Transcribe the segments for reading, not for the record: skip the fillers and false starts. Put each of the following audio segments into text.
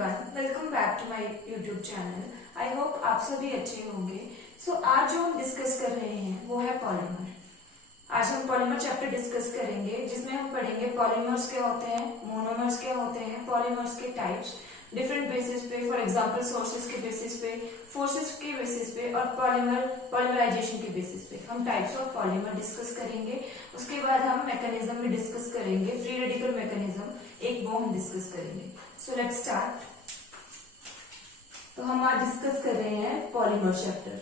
Everyone, welcome back to my YouTube channel. I hope आप सभी अच्छे होंगे। आज जो हम डिस्कस कर रहे हैं वो है पॉलीमर। आज हम पॉलीमर चैप्टर डिस्कस करेंगे जिसमें हम पढ़ेंगे पॉलीमर्स क्या होते हैं, मोनोमर्स क्या होते हैं, पॉलीमर्स के टाइप्स, डिफरेंट बेसिस पे, फॉर एग्जांपल सोर्सेज के बेसिस पे, फोर्सेस के बेसिस पे और पॉलीमराइजेशन के बेसिस पे हम टाइप्स ऑफ पॉलीमर डिस्कस करेंगे। उसके बाद हम मैकेनिज्म भी डिस्कस करेंगे, फ्री रेडिकल मैकेनिज्म एक वो हम डिस्कस करेंगे। So let's start. तो हम आज डिस्कस कर रहे हैं पॉलीमर चैप्टर,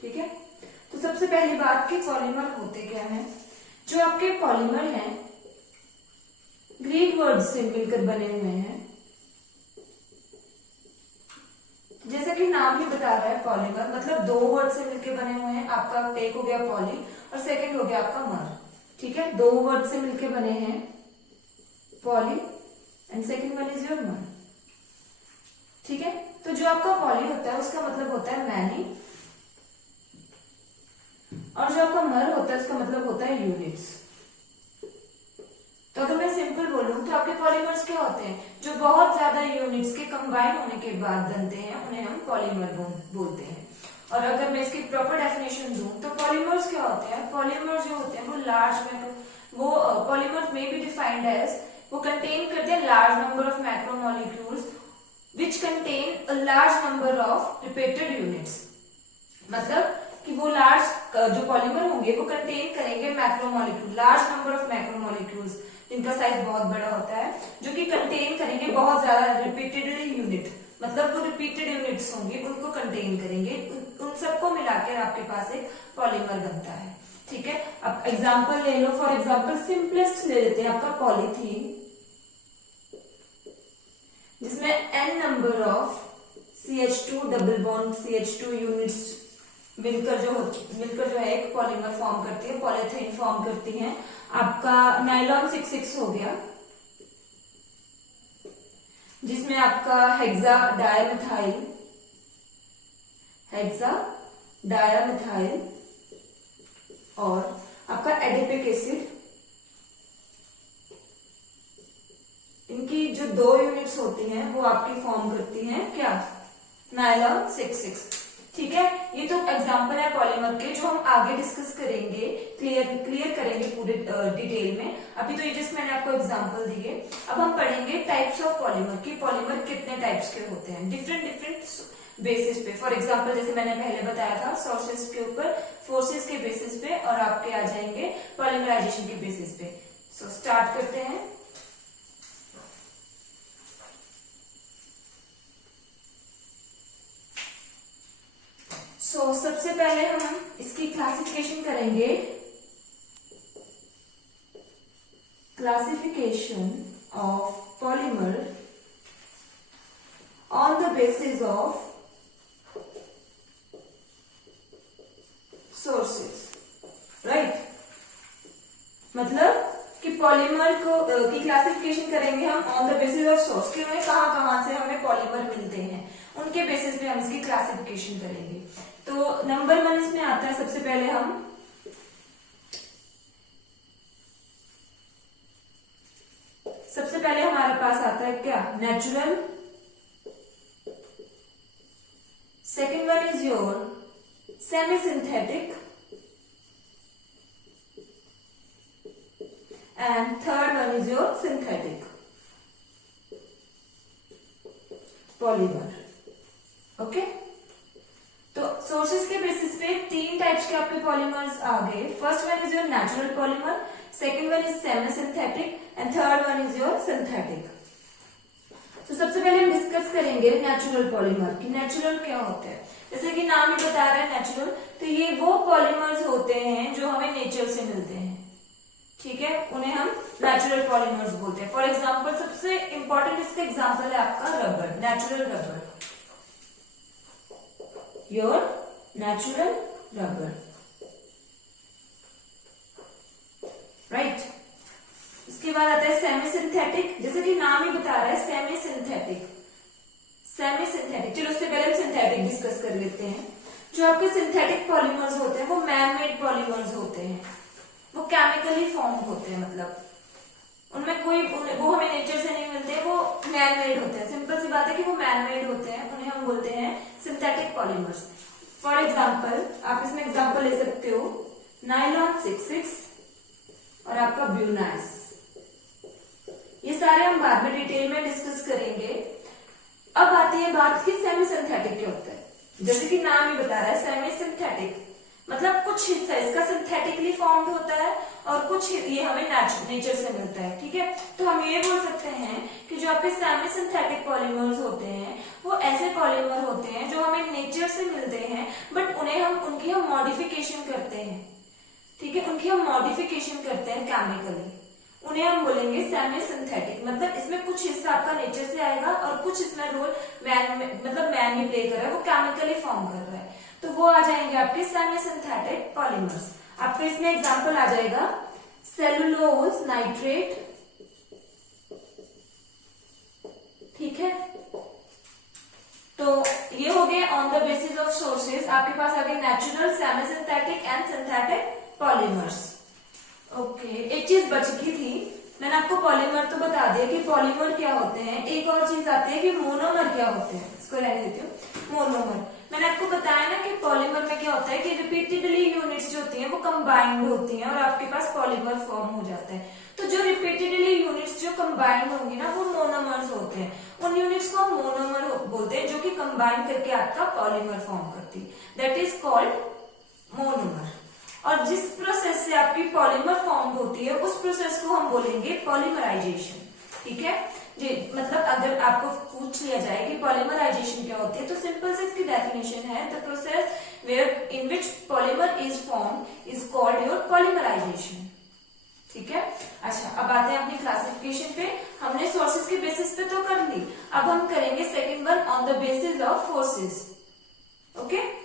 ठीक है। तो सबसे पहली बात कि पॉलीमर होते क्या हैं। जो आपके पॉलीमर हैं ग्रीक वर्ड से मिलकर बने हुए हैं, जैसा कि नाम ही बता रहा है पॉलीमर मतलब दो वर्ड से मिलकर बने हुए हैं। आपका एक हो गया पॉली और सेकंड हो गया आपका मर, ठीक है। दो वर्ड से मिलकर बने हैं poly and second one is your मर, ठीक है। तो जो आपका पॉली होता है उसका मतलब होता है मैनी और जो आपका मर होता है उसका मतलब होता है यूनिट्स। तो अगर मैं सिंपल बोलूं तो आपके पॉलीमर्स क्या होते हैं, जो बहुत ज्यादा यूनिट्स के कंबाइन होने के बाद बनते हैं उन्हें हम पॉलीमर बोलते हैं। और अगर मैं इसकी प्रॉपर डेफिनेशन दूं तो पॉलीमर्स क्या होते हैं, पॉलीमर्स जो होते हैं वो पॉलीमर्स में बी डिफाइंड एज वो कंटेन करते हैं large number of macromolecules which contain a large number of repeated units. मतलब कि वो लार्ज जो पॉलीमर होंगे वो कंटेन करेंगे macromolecule, large number of macromolecules जिनका साइज बहुत बड़ा होता है, जो कि कंटेन करेंगे बहुत ज्यादा रिपीटेडली यूनिट, मतलब वो रिपीटेड यूनिट्स होंगे उनको कंटेन करेंगे। उन सबको मिलाकर आपके पास एक पॉलीमर बनता है, ठीक है। अब एग्जांपल ले लो, फॉर एग्जांपल सिंपलेस्ट ले लेते हैं आपका पॉलीथीन, जिसमें n number of CH2 double bond CH2 units मिलकर जो है एक पॉलीमर फॉर्म करती है, पॉलीथीन फॉर्म करती हैं। आपका नायलॉन 6,6 हो गया, जिसमें आपका हेक्सा डायमिथाइल और आपका एडिपिक एसिड, इनकी जो दो यूनिट्स होती हैं वो आपकी फॉर्म करती हैं क्या, नायलॉन 6,6, ठीक है। ये तो एग्जांपल है पॉलीमर के जो हम आगे डिस्कस करेंगे, क्लियर करेंगे पूरे डिटेल में। अभी तो ये जस्ट मैंने आपको एग्जांपल दिए। अब हम पढ़ेंगे टाइप्स ऑफ पॉलीमर की, पॉलीमर कितने टाइप्स के होते हैं डिफरेंट बेसिस पे। फॉर एग्जांपल जैसे मैंने पहले बताया था सोर्सेस के ऊपर, फोर्सेस के बेसिस पे और आपके आ जाएंगे पॉलीमराइजेशन के बेसिस पे। सो स्टार्ट करते हैं। सबसे पहले हम इसकी क्लासिफिकेशन करेंगे, classification of polymer on the basis of sources, right. मतलब कि पॉलीमर की क्लासिफिकेशन करेंगे हम on the basis of source, कि उन्हें कहां से हमें पॉलीमर मिलते हैं, उनके बेसिस पे हम इसकी क्लासिफिकेशन करेंगे। तो नंबर 1 इसमें आता है, सबसे पहले हमारे पास आता है क्या, natural. Second one is your semi synthetic and third one is your synthetic polymer, okay. तो सोर्सेस के बेसिस पे तीन टाइप्स के आपके पॉलीमर्स आ गए। First one is your natural polymer, second one is semi synthetic and third one is your synthetic. तो सबसे पहले हम डिस्कस करेंगे नेचुरल पॉलीमर की। नेचुरल क्या होता है, जैसे कि नाम ही बता रहा है नेचुरल, तो ये वो पॉलीमर्स होते हैं जो हमें नेचर से मिलते हैं, ठीक है, उन्हें हम नेचुरल पॉलीमर्स बोलते हैं। फॉर एग्जाम्पल सबसे इंपॉर्टेंट इसका एग्जाम्पल है आपका rubber, natural rubber, your natural rubber, right. इसके बाद आता है सेमी सिंथेटिक, जैसे कि नाम ही बता रहा है सेमी सिंथेटिक। चलो उससे पहले हम सिंथेटिक डिस्कस कर लेते हैं। जो आपके सिंथेटिक पॉलीमर्स होते हैं वो मैन मेड पॉलीमर्स होते हैं, वो केमिकली फॉर्म होते हैं, मतलब उनमें वो हमें नेचर से नहीं मिलते, वो मैन मेड होते हैं। सिंपल होते हैं उन्हें हम बोलते हैं सिंथेटिक पॉलीमर्स। फॉर एग्जाम्पल आप इसमें एग्जाम्पल ले सकते हो नाइलॉन 66 और आपका ब्यूनाइस। ये सारे हम बाद में डिटेल में डिस्कस करेंगे। अब आती है बात कि सेमी सिंथेटिक क्या होता है। जैसे कि नाम ही बता रहा है सेमी सिंथेटिक, मतलब कुछ हिस्सा इसका सिंथेटिकली फॉर्म्ड होता है और कुछ ये हमें नेचर से मिलता है। ठीक है, तो हम ये बोल सकते हैं कि जो आपके सेमी सिंथेटिक पॉलीमर्स होते हैं वो ऐसे पॉलीमर होते हैं जो हमें नेचर से मिलते हैं, बट उनकी हम मॉडिफिकेशन करते हैं। ठीक है, उनकी हम मॉडिफिकेशन करते हैं केमिकली, उन्हें हम बोलेंगे सेमी सिंथेटिक। मतलब इसमें कुछ हिस्सा आपका नेचर से आएगा और कुछ इसमें रोल मैन ही प्ले कर रहा है, वो केमिकली फॉर्म कर रहा है, तो वो आ जाएंगे आपके सेमी सिंथेटिक पॉलीमर्स। आपके इसमें एग्जांपल आ जाएगा सेलुलोज नाइट्रेट। ठीक है, तो ये हो गए on the basis of sources. आपके पास आ गए natural, semi synthetic and synthetic polymers. Okay, एक चीज बच गई थी, मैंने आपको पॉलीमर तो बता दिया कि पॉलीमर क्या होते हैं। एक और चीज आती है कि मोनोमर क्या होते हैं। इसको रहने देती हूँ। मोनोमर मैंने आपको बताया ना कि पॉलीमर में क्या होता है कि रिपीटेडली यूनिट्स जो होती हैं वो कंबाइंड होती हैं और आपके पास पॉलीमर फॉर्म हो जाता है। तो जो रिपीटेडली यूनिट्स जो कंबाइंड होंगी ना वो मोनोमर्स होते हैं। उन यूनिट्स को हम मोनोमर बोलते हैं जो कि कंबाइंड करके आपका पॉलीमर फॉर्म करती है, दैट इज कॉल्ड मोनोमर। और जिस प्रोसेस से आपकी पॉलीमर फॉर्म होती है उस प्रोसेस को हम बोलेंगे पॉलीमराइजेशन। ठीक है जी, मतलब अगर आपको पूछ लिया जाए कि पॉलीमराइजेशन क्या होती है तो सिंपल से इसकी डेफिनेशन है the process wherein which polymer is form is called your polymerization. ठीक है, अच्छा अब आते हैं अपनी क्लासिफिकेशन पे। हमने सोर्सेज के बेसिस पे तो कर ली, अब हम करेंगे second one on the basis of forces. Okay,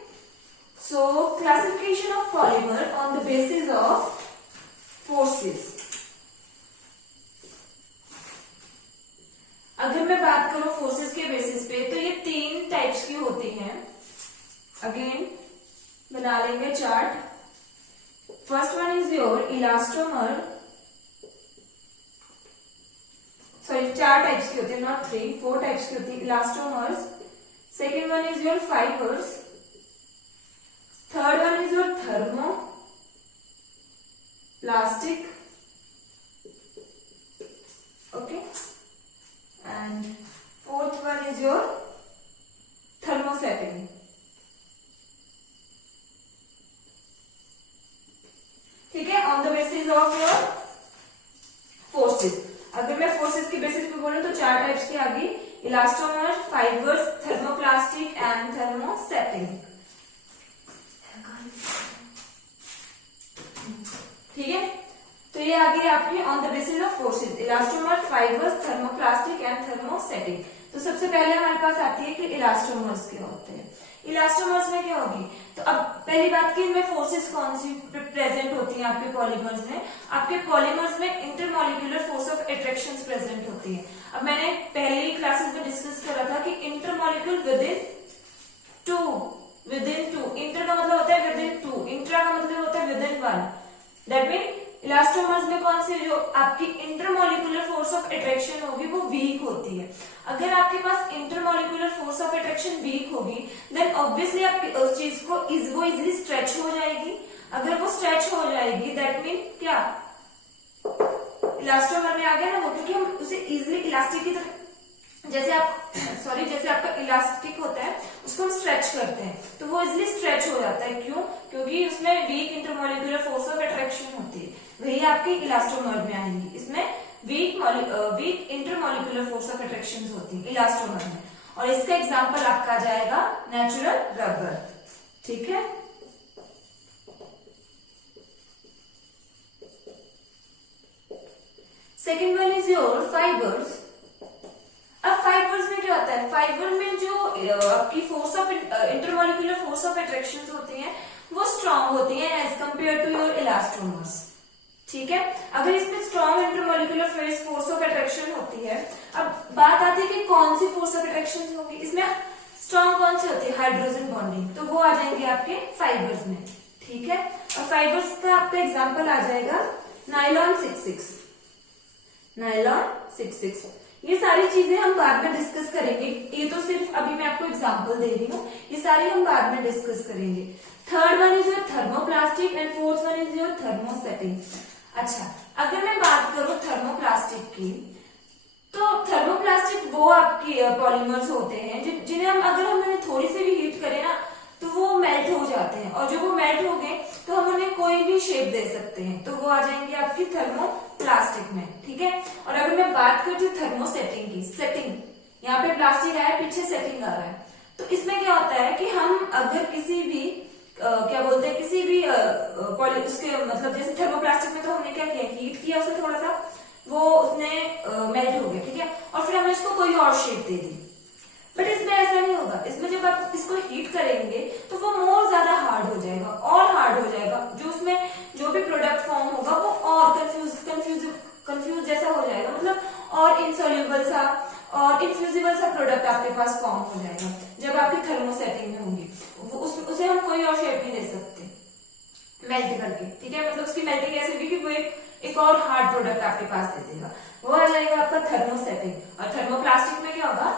so classification of polymer on the basis of forces। अगर मैं बात करूं फोर्सेस के बेसिस पे तो ये 3 टाइप्स की होती हैं। अगेन बना लेंगे chart. First one is your elastomer, sorry 4 types की होती है, नॉट 3, 4 टाइप्स की होती है elastomers. Second one is your fibres, third one is your thermoplastic, okay, and fourth one is your thermosetting। ठीक है, on the basis of your forces. अगर मैं फोर्सेस के बेसिस पे बोलूं तो 4 टाइप्स की आ गई, elastomer, fibres, thermoplastic and thermosetting. ठीक है, तो ये आ गई आपकी on the basis of forces, elastomer, fibres, thermoplastic and thermosetting. तो सबसे पहले हमारे पास आती है कि इलास्टोमर्स क्या होते हैं। इलास्टोमर्स में क्या होगी, तो अब पहली बात की इनमें फोर्सेस कौन सी प्रेजेंट होती हैं आपके पॉलीमर्स में। आपके पॉलीमर्स में intermolecular force of attraction present होती है। अब मैंने पहले क्लासेस में डिस्कस करा था कि इंटरमॉलिक्यूल विदिन टू, इंटर का मतलब होता है विदिन 2, इंट्रा का मतलब होता है विदिन 1। दैट मीन इलास्टोमर्स में कौन सी जो आपकी इंटरमॉलिक्यूलर फोर्स ऑफ अट्रैक्शन होगी वो वीक होती है। अगर आपके पास intermolecular force of attraction weak होगी देन ऑब्वियसली आपकी उस चीज को वो इजिली स्ट्रेच हो जाएगी। अगर वो स्ट्रेच हो जाएगी दैट मीन क्या, इलास्टोमर में आ गया ना वो, क्योंकि हम उसे इजिली इलास्टिक की तरह, जैसे आपका इलास्टिक होता है उसको हम स्ट्रेच करते हैं तो वो इजिली स्ट्रेच हो जाता है। क्यों, क्योंकि उसमें weak intermolecular force of attraction होती है। वही आपके इलास्टोमर में आएंगी, इसमें weak intermolecular force of attraction होती है इलास्टोमर में। और इसका एग्जाम्पल आपका आ जाएगा नेचुरल रबर। ठीक है, second one is your fibres. अब फाइबर्स में क्या होता है, फाइबर में जो आपकी force of intermolecular force of attraction होती हैं वो स्ट्रॉन्ग होती हैं as compare to your elastomers. ठीक है, अगर इसमें strong intermolecular force of attraction होती है, अब बात आती है कि कौन सी फोर्स ऑफ अट्रैक्शन होगी, इसमें स्ट्रॉन्ग कौन सी होती है, हाइड्रोजन बॉन्डिंग, तो वो आ जाएंगे आपके फाइबर्स में। ठीक है, और फाइबर्स का आपका एग्जाम्पल आ जाएगा नायलॉन 66। ये सारी चीजें हम बाद में डिस्कस करेंगे, ये तो सिर्फ अभी मैं आपको एग्जांपल दे रही हूँ, ये सारी हम बाद में डिस्कस करेंगे। Third one is your thermoplastic and fourth one is your thermosetting. अच्छा, अगर मैं बात करूं थर्मोप्लास्टिक की, तो थर्मोप्लास्टिक वो आपकी पॉलीमर्स होते हैं जिन्हें हम अगर हम उन्हें थोड़ी सी भी हीट करें ना तो वो मेल्ट हो जाते हैं, और जब वो मेल्ट हो गए तो हम उन्हें कोई भी शेप दे सकते हैं, तो वो आ जाएंगे आपकी थर्मोप्लास्टिक में। ठीक है, और अगर मैं बात करती हूँ थर्मोसेटिंग की, सेटिंग, यहाँ पे प्लास्टिक आया, पीछे सेटिंग आ रहा है, तो इसमें क्या होता है कि हम अगर किसी भी क्या बोलते हैं, किसी भी उसके मतलब जैसे थर्मोप्लास्टिक में तो हमने क्या किया, हीट किया उसे थोड़ा सा, वो उसने मेल्ट हो गया, ठीक है, और फिर हमने इसको कोई और शेप दे दी। बट इसमें ऐसा नहीं होगा, इसमें जब आप इसको हीट करेंगे तो वो मोर ज्यादा हार्ड हो जाएगा, और हार्ड हो जाएगा, जो उसमें जो भी प्रोडक्ट फॉर्म होगा वो और कंफ्यूज जैसा हो जाएगा, मतलब और इनसॉल्युबल सा और इनफ्यूजिबल सा प्रोडक्ट आपके पास फॉर्म हो जाएगा जब आपकी थर्मोसेटिंग में होंगी। उसे हम कोई और शेप नहीं दे सकते मेल्ट करके, ठीक है, मतलब उसकी मेल्टिंग ऐसी होगी कि वो एक और हार्ड प्रोडक्ट आपके पास दे देगा, वो आ जाएगा आपका थर्मोसेटिंग। और थर्मोप्लास्टिक में क्या होगा,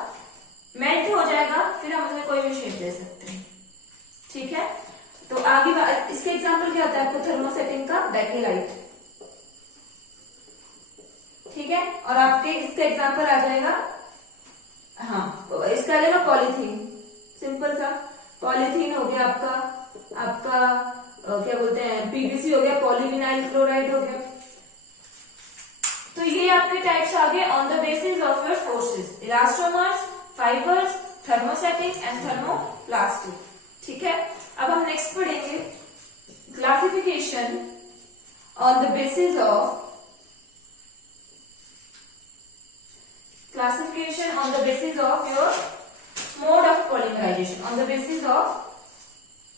मेल्ट हो जाएगा, फिर हम उसे कोई भी शेप दे सकते हैं। ठीक है, तो आगे इसके एग्जांपल क्या होता है आपको थर्मोसेटिंग का, बेकेलाइट। ठीक है, और आपके इसका एग्जांपल आ जाएगा, हाँ इसका आ जाएगा पॉलीथीन, सिंपल सा पॉलीथीन हो गया आपका क्या बोलते हैं, पीवीसी हो गया, पॉलीविनाइल क्लोराइड हो गया। तो ये आपके टाइप्स आ गए on the basis of your forces, elastomers, fibres, thermosetting and thermoplastic. ठीक है, अब हम नेक्स्ट पढ़ेंगे classification on the basis of classification on the basis of your mode of polymerization, on the basis of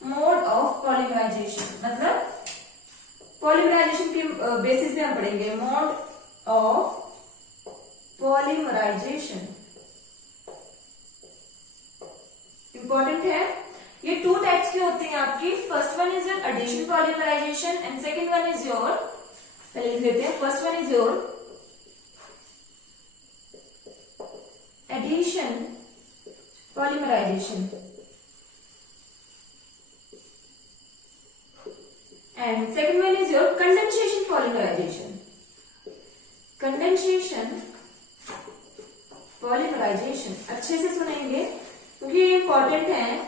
mode of polymerization, मतलब polymerization के basis पे हम पढ़ेंगे mode of polymerization। इंपॉर्टेंट है, ये टू टाइप्स की होती हैं आपकी, first one is your addition polymerization and second one is your, पहले लिख लेते हैं, first one is your addition polymerization and second one is your condensation polymerization। condensation polymerization अच्छे से सुनेंगे क्योंकि ये इंपॉर्टेंट है,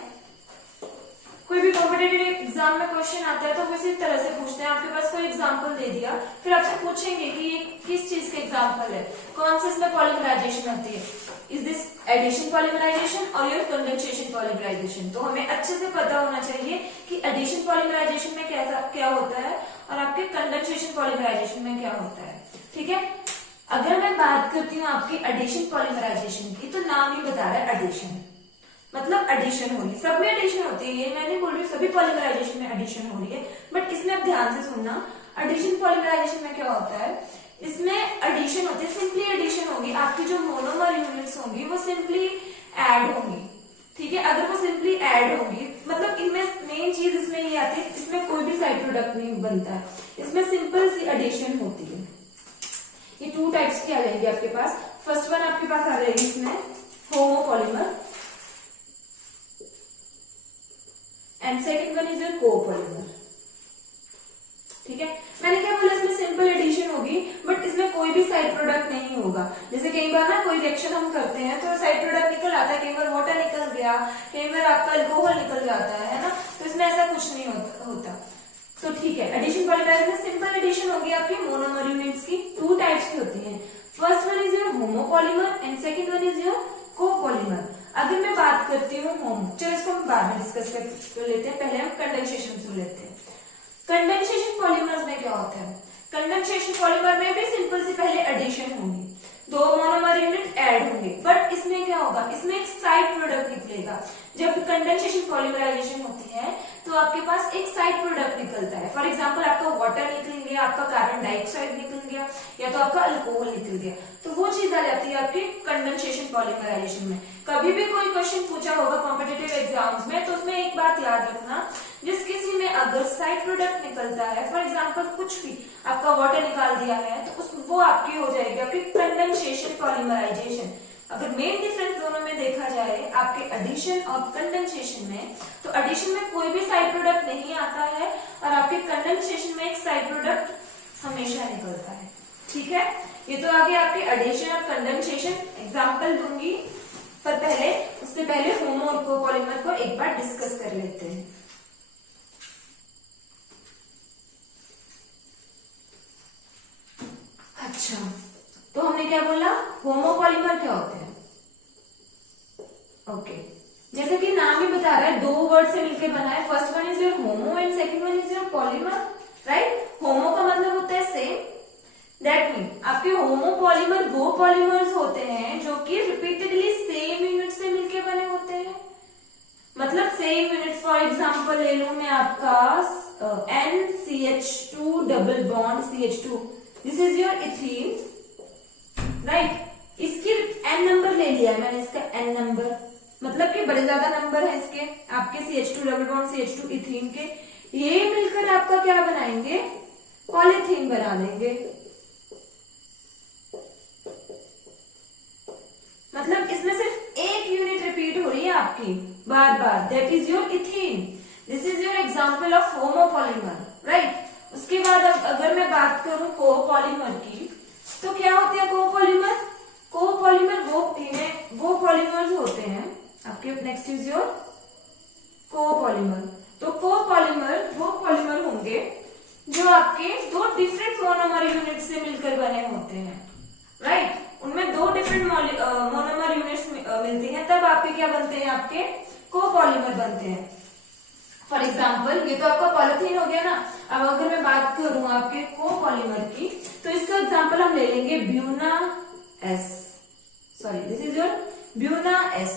कोई भी कॉम्पिटेटिव एग्जाम में क्वेश्चन आता है तो वो इसी तरह से पूछते हैं, आपके पास कोई एग्जांपल दे दिया, फिर आपसे पूछेंगे कि ये किस चीज का एग्जांपल है, कौन से इसमें पॉलीमराइजेशन होती है, इज दिस एडिशन पॉलीमराइजेशन और योर कंडेंसेशन पॉलीमराइजेशन। तो हमें अच्छे से पता होना चाहिए कि एडिशन पॉलीमराइजेशन में क्या होता है और आपके कंडेंसेशन पॉलीमराइजेशन में क्या होता है। ठीक है, अगर मैं बात करती हूँ आपकी एडिशन पॉलीमराइजेशन की, तो नाम ही बता रहा है एडिशन, मतलब एडिशन हो रही है, सब में एडिशन होती है, ये मैं नहीं बोल रही सभी पॉलीमराइजेशन में एडिशन हो रही है, बट इसमें आप ध्यान से सुनना, एडिशन पॉलीमराइजेशन में क्या होता है, इसमें एडिशन होती है, सिंपली एडिशन होगी, आपकी जो मोनोमर यूनिट्स होंगी वो सिंपली ऐड होंगी। ठीक है, अगर वो सिंपली ऐड होंगी, मतलब इनमें मेन चीज इसमें ये आती है, इसमें कोई भी साइड प्रोडक्ट नहीं बनता है, इसमें सिंपल सी एडिशन होती है। ये टू टाइप्स की आ जाएंगी आपके पास, फर्स्ट वन आपके पास आ जाएगी इसमें homopolymer and second one is your copolymer. ठीक है, मैंने क्या बोला, इसमें सिंपल एडिशन होगी बट इसमें कोई भी साइड प्रोडक्ट नहीं होगा। जैसे कई बार ना कोई रिएक्शन हम करते हैं तो साइड प्रोडक्ट निकल आता है, कई बार वाटर निकल गया, कई बार आपका अल्कोहल निकल जाता है ना, तो इसमें ऐसा कुछ नहीं होता। तो ठीक है, एडिशन पॉलीमराइजेशन में सिंपल एडिशन होगी आपकी मोनोमर यूनिट्स की, टू टाइप्स की होती है, first one is your homopolymer and second one is your copolymer. अगर मैं बात करती हूँ होम, चलो इसको हम बाद में डिस्कस कर लेते हैं, पहले हम कंडेंसेशन सुन लेते हैं। कंडेंसेशन पॉलीमर्स में क्या होता है, कंडेंसेशन पॉलीमर में भी सिंपल सी पहले एडिशन होगी, दो मोनोमर यूनिट ऐड होंगे, बट इसमें क्या होगा, इसमें एक साइड प्रोडक्ट निकलेगा। जब कंडेंसेशन पॉलीमराइजेशन होती है तो आपके पास एक साइड प्रोडक्ट निकलता है, फॉर एग्जांपल आपका वाटर निकल गया, आपका कार्बन डाइऑक्साइड निकल गया, या तो आपका अल्कोहल निकल गया, तो वो चीज आ जाती है आपके कंडेंसेशन पॉलीमराइजेशन में। कभी भी कोई क्वेश्चन पूछा होगा कॉम्पिटिटिव एग्जाम्स में तो उसमें एक बात याद रखना, जिस किसी में अगर साइड प्रोडक्ट निकलता है, फॉर एग्जांपल कुछ भी आपका वाटर निकाल दिया है, तो वो आपकी हो जाएगी आपकी कंडेंसेशन पॉलीमराइजेशन। अगर मेन डिफरेंस दोनों में देखा जाए आपके एडिशन और कंडेंसेशन में, तो एडिशन में कोई भी साइड प्रोडक्ट नहीं आता है और आपके कंडेंसेशन में एक साइड प्रोडक्ट हमेशा निकलता है। ठीक है, ये तो आगे आपके एडिशन और कंडेंसेशन एग्जांपल दूंगी, पर उससे पहले होमो और कोपॉलीमर को एक बार डिस्कस कर लेते हैं। अच्छा, तो हमने क्या बोला, होमोपॉलीमर क्या होते हैं। ओके, जैसे कि नाम ही बता रहा है, दो वर्ड से मिलकर बना है। First one is your homo and second one is your polymer, right. Homo का मतलब होता है सेम, दैट मीन आपके होमोपॉलीमर वो पॉलीमर्स होते हैं जो कि रिपीटेडली सेम यूनिट से मिलकर बने होते हैं। मतलब सेम यूनिट, फॉर एग्जांपल ले लूं मैं आपका NCH2 double bond CH2, this is your ethene, right. इसकी n नंबर ले लिया है मैंने, इसका n नंबर, मतलब कि बड़े ज्यादा नंबर है इसके, आपके CH2 double bond CH2 ethene के, ये मिलकर आपका क्या बनाएंगे, पॉलीथीन बना देंगे। मतलब इसमें सिर्फ एक यूनिट रिपीट हो रही है आपकी बार बार, that is your ethene. This is your example of homopolymer, right. उसके बाद अगर मैं बात करूं कोपॉलीमर की, तो क्या होती है कोपॉलीमर। कोपॉलीमर वो पॉलीमर्स होते हैं आपके, नेक्स्ट इज योर कोपॉलीमर। तो कोपॉलीमर वो पॉलीमर होंगे जो आपके दो डिफरेंट मोनोमर यूनिट से मिलकर बने होते हैं, राइट। उनमें दो डिफरेंट मोनोमर यूनिट्स मिलती हैं, तब आपके क्या बनते हैं, आपके कोपॉलीमर बनते हैं। फॉर एग्जाम्पल ये तो आपका पॉलीथीन हो गया ना। अब अगर मैं बात करूं आपके कोपॉलीमर की, तो इसका एग्जाम्पल हम ले लेंगे Buena S, sorry this is your Buena S.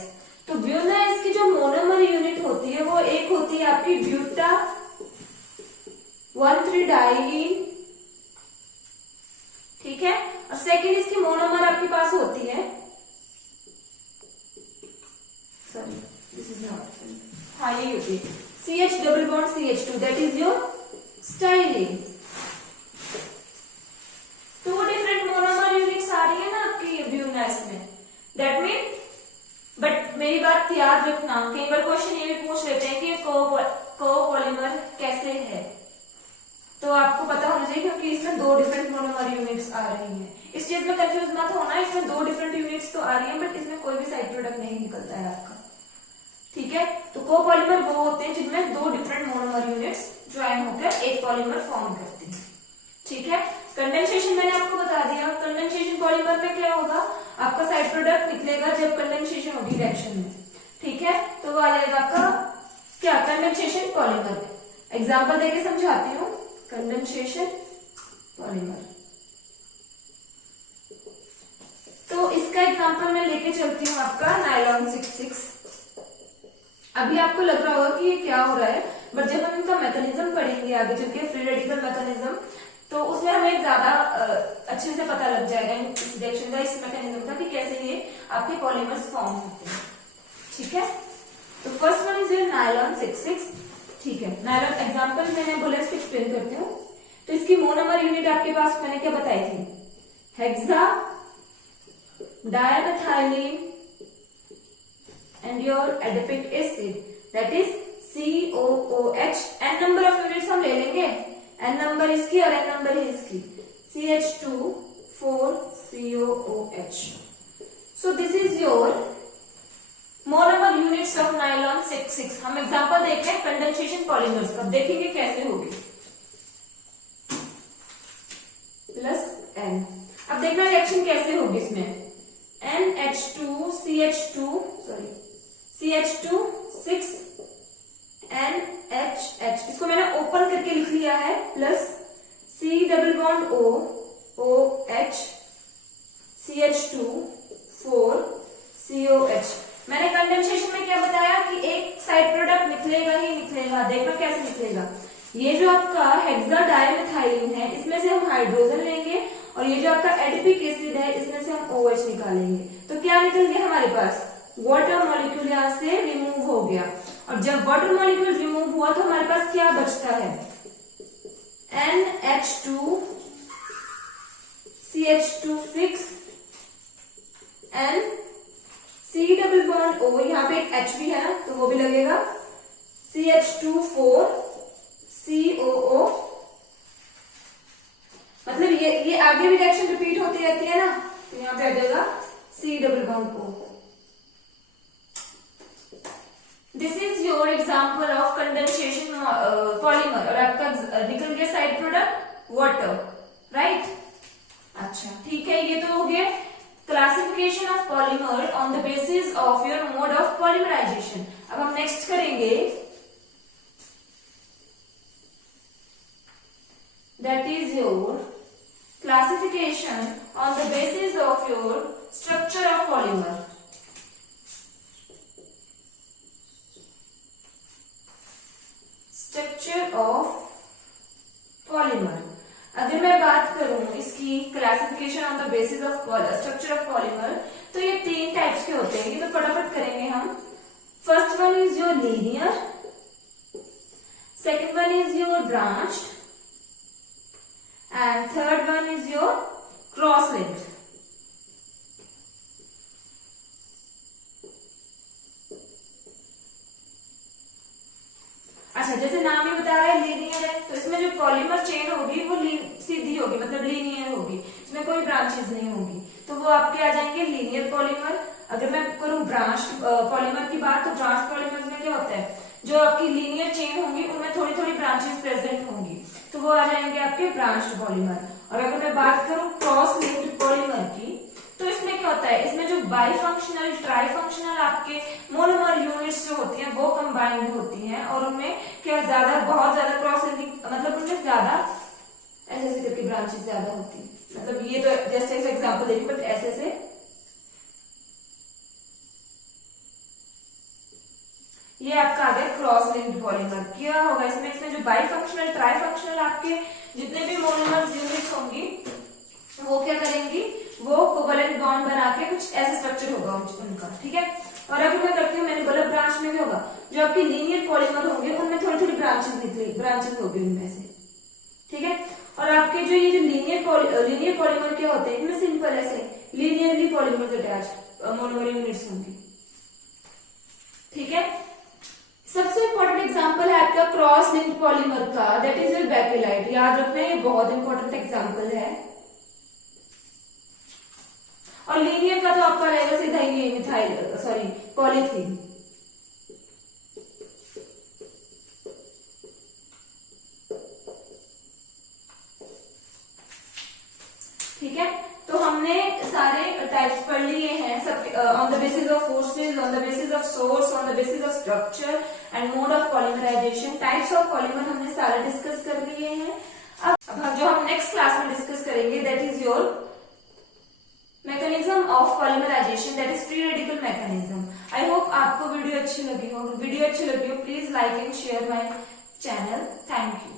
तो ब्यूना एस की जो मोनोमर यूनिट होती है वो एक होती है आपकी ब्यूटा 1,3-डाइईन, ठीक है। और सेकेंड इसकी मोनोमर आपके पास होती है, सॉरी दिस इज नॉट, हाँ ये होती है CH double bond CH2, that is your styrene. Two different monomer units आ रही है ना आपकी ब्यूनास में, दैट मीन, बट मेरी बात याद रखना, कई बार क्वेश्चन ये भी पूछ लेते हैं कि कोपॉलीमर कैसे है, तो आपको पता होना चाहिए क्योंकि इसमें दो डिफरेंट मोनोमर यूनिट्स आ रही हैं। इस चीज में कंफ्यूज मत होना, इसमें दो डिफरेंट यूनिट्स तो आ रही हैं, बट इसमें कोई भी साइड प्रोडक्ट नहीं निकलता है आपका, ठीक है। तो कोपॉलीमर वो होते हैं जिनमें दो डिफरेंट मोनोमर यूनिट्स ज्वाइन होकर एक पॉलीमर फॉर्म करते हैं, ठीक है। कंडेंसेशन मैंने आपको बता दिया, कंडेंसेशन पॉलीमर में क्या होगा, आपका साइड प्रोडक्ट निकलेगा जब कंडेंसेशन होगी रिएक्शन में, ठीक है। तो वो आ जाएगा आपका क्या, कंडेंसेशन पॉलीमर। एग्जाम्पल देके समझाती हूँ, कंडेंसेशन पॉलीमर। तो इसका एग्जाम्पल मैं लेके चलती हूँ आपका नायलॉन 66। अभी आपको लग रहा होगा कि ये क्या हो रहा है, बट जब हम इनका मैकेनिज्म पढ़ेंगे आगे चल के, फ्री रेडिकल मैकेनिज्म, तो उसमें हमें ज्यादा अच्छे से पता लग जाएगा इस रिएक्शन का, इस मैकेनिज्म का, कि कैसे ये आपके पॉलीमर्स फॉर्म होते हैं, ठीक है। तो first one is your nylon 66, ठीक है। नायलॉन एग्जांपल मैंने बोला, इसको एक्सप्लेन करती हूँ। तो इसकी मोनोमर यूनिट आपके पास मैंने क्या बताई थी, hexa dimethylene and your adipic acid, that is COOH। n number of units हम ले लेंगे, n नंबर इसकी और n नंबर है इसकी, CH2 4 COOH। So this is your monomer units of nylon 66। हम एग्जांपल देखते हैं कंडेंसेशन पॉलीमर्स का, देखेंगे कैसे होगी। प्लस n, अब देखना रिएक्शन कैसे होगी इसमें, NH2 CH2 sorry CH2 6 NHH, इसको मैंने ओपन करके लिख लिया है, plus C double bond O OH CH2 4 COH। मैंने कंडेंसेशन में क्या बताया कि एक साइड प्रोडक्ट निकलेगा ही निकलेगा, देखना कैसे निकलेगा। ये जो आपका हेक्सा डायमेथाइलिन है, इसमें से हम हाइड्रोजन लेंगे, और ये जो आपका एडिपिक एसिड है, इसमें से हम OH निकालेंगे। तो क्या निकल गया हमारे पास, वाटर मॉलिक्यूल यहां से रिमूव हो गया, और जब वाटर मॉलिक्यूल रिमूव हुआ तो हमारे पास क्या बचता है, NH2 CH2 N C double bond O, यहाँ पे एक H भी है तो वो भी लगेगा, CH2 COO, मतलब ये आगे भी रिएक्शन रिपीट होती रहती है ना, तो यहाँ पे आ जाएगा C double bond O। This is your example of condensation polymer, और आपका निकल गया साइड प्रोडक्ट वाटर, राइट। अच्छा ठीक है, ये तो हो गया classification of polymer on the basis of your mode of polymerization. अब हम नेक्स्ट करेंगे, that is your classification on the basis of your structure of polymer. Structure of polymer, अगर मैं बात करूं इसकी classification on the basis of structure of polymer, तो ये 3 टाइप्स के होते हैं, ये तो फटाफट करेंगे हम। First one is your linear, second one is your branched, and third one is your cross linked. अच्छा, जैसे नाम ही बता रहा है लीनियर है, तो इसमें जो पॉलीमर चेन होगी वो सीधी होगी, मतलब लीनियर होगी, इसमें कोई ब्रांचेस नहीं होगी, तो वो आपके आ जाएंगे लीनियर पॉलीमर। अगर मैं करूं ब्रांच पॉलीमर की बात, तो ब्रांच पॉलीमर में क्या होता है, जो आपकी लीनियर चेन होंगी उनमें थोड़ी थोड़ी ब्रांचेस प्रेजेंट होंगी, तो वो आ जाएंगे आपके ब्रांच पॉलीमर। और अगर मैं बात करूं क्रॉस लिंक्ड पॉलीमर की, तो इसमें क्या होता है, इसमें जो बाई फंक्शनल ट्राई फंक्शनल आपके मोनोमर यूनिट्स जो होती हैं वो कंबाइंड होती हैं, और उनमें क्या ज्यादा बहुत ज्यादा क्रॉस लिंकिंग, मतलब उनमें ज्यादा ऐसे ऐसे करके ब्रांचेस ज्यादा होती है, मतलब ये तो जस्ट एक एग्जांपल देखिए, बट ऐसे से ये आपका आ गया क्रॉस लिंक्ड पॉलीमर। क्या होगा इसमें जो बाई फंक्शनल ट्राई फंक्शनल आपके जितने भी मोनोमर यूनिट्स होंगी वो क्या करेंगी, वो कोवलेंट बॉन्ड बना के कुछ ऐसा स्ट्रक्चर होगा उनका, ठीक है। और अभी मैं करती हूँ, मैंने बोला ब्रांच में क्या होगा, जो आपके लीनियर पॉलीमर होंगे उनमें थोड़ी थोड़ी ब्रांचेस होगी उनमें से, ठीक है। और आपके जो ये जो लीनियर पॉलीमर क्या होते हैं, इनमें सिंपल ऐसे linearly polymer attach monomer units होंगी, ठीक है। सबसे इंपॉर्टेंट एग्जांपल है आपका क्रॉस लिंक्ड पॉलीमर का, दैट इज योर बेकेलाइट। याद रखना ये बहुत इंपॉर्टेंट एग्जांपल है। और लीनियर का तो आपका रहेगा सीधा ये मिथाइल सॉरी पॉलीथीन, ठीक है। तो हमने सारे टाइप्स पढ़ लिए हैं सब, on the basis of forces, on the basis of source, on the basis of structure and mode of polymerization, types of polymer हमने सारे डिस्कस कर लिए हैं। अब जो हम नेक्स्ट क्लास में डिस्कस करेंगे that is your mechanism of polymerization, that is free radical mechanism. I hope आपको वीडियो अच्छी लगी हो। वीडियो अच्छी लगी हो please like and share my channel. Thank you.